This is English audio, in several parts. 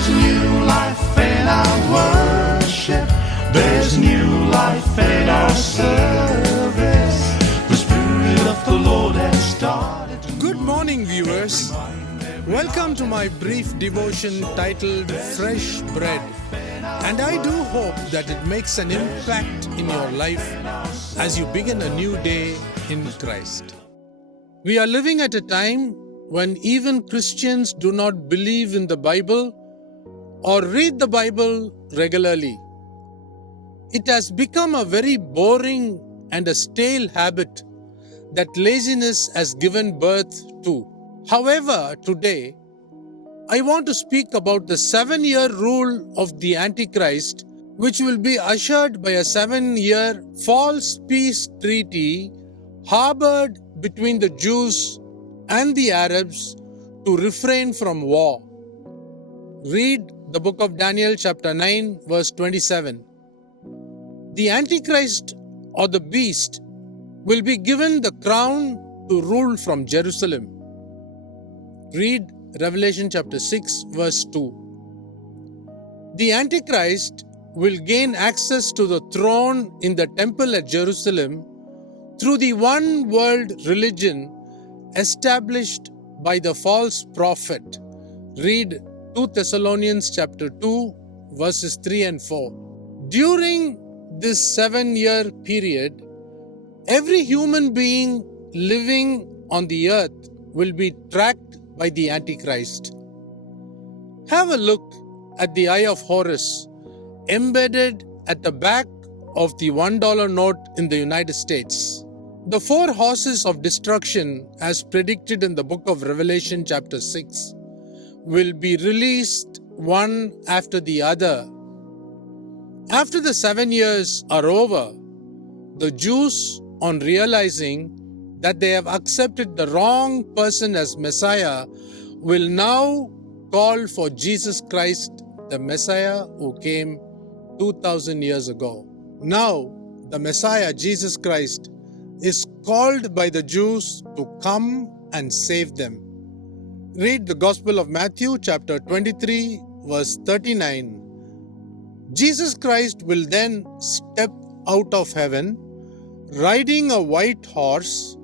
There's new life in our worship. There's new life in our service. The Spirit of the Lord has started to Good morning, viewers. Welcome to my brief devotion titled Fresh Bread. And I do hope that it makes an impact in your life as you begin a new day in Christ. We are living at a time when even Christians do not believe in the Bible or read the Bible regularly. It has become a very boring and a stale habit that laziness has given birth to. However, today, I want to speak about the 7-year rule of the Antichrist, which will be ushered by a 7-year false peace treaty harbored between the Jews and the Arabs to refrain from war. Read the book of Daniel chapter 9 verse 27. The Antichrist or the beast will be given the crown to rule from Jerusalem. Read Revelation chapter 6 verse 2. The Antichrist will gain access to the throne in the temple at Jerusalem through the one world religion established by the false prophet. Read 2 Thessalonians chapter 2 verses 3 and 4. During this 7-year period, every human being living on the earth will be tracked by the Antichrist. Have a look at the Eye of Horus embedded at the back of the $1 note in the United States. The 4 horses of destruction, as predicted in the book of Revelation chapter 6, will be released one after the other. After the 7 years are over, the Jews, on realizing that they have accepted the wrong person as Messiah, will now call for Jesus Christ, the Messiah who came 2,000 years ago. Now, the Messiah, Jesus Christ, is called by the Jews to come and save them. Read the Gospel of Matthew chapter 23 verse 39. Jesus Christ will then step out of heaven, riding a white horse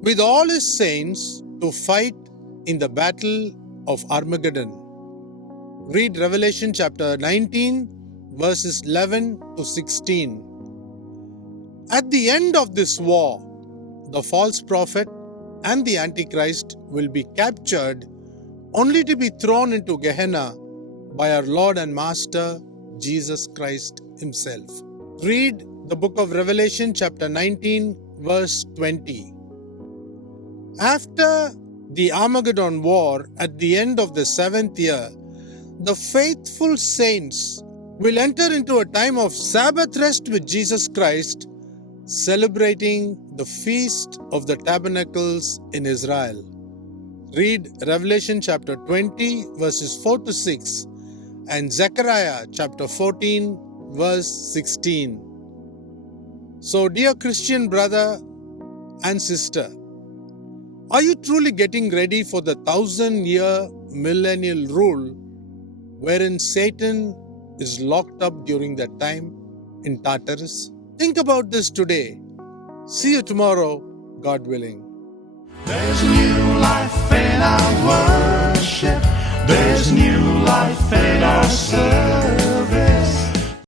with all his saints to fight in the battle of Armageddon. Read Revelation chapter 19 verses 11 to 16. At the end of this war, the false prophet and the Antichrist will be captured only to be thrown into Gehenna by our Lord and Master Jesus Christ himself. Read the book of Revelation chapter 19 verse 20. After the Armageddon war at the end of the 7th year, the faithful saints will enter into a time of Sabbath rest with Jesus Christ, celebrating the Feast of the Tabernacles in Israel. Read Revelation chapter 20 verses 4 to 6 and Zechariah chapter 14 verse 16. So, dear Christian brother and sister, are you truly getting ready for the 1,000-year millennial rule wherein Satan is locked up during that time in Tartarus? Think about this today. See you tomorrow, God willing. There's new life in our worship. There's new life in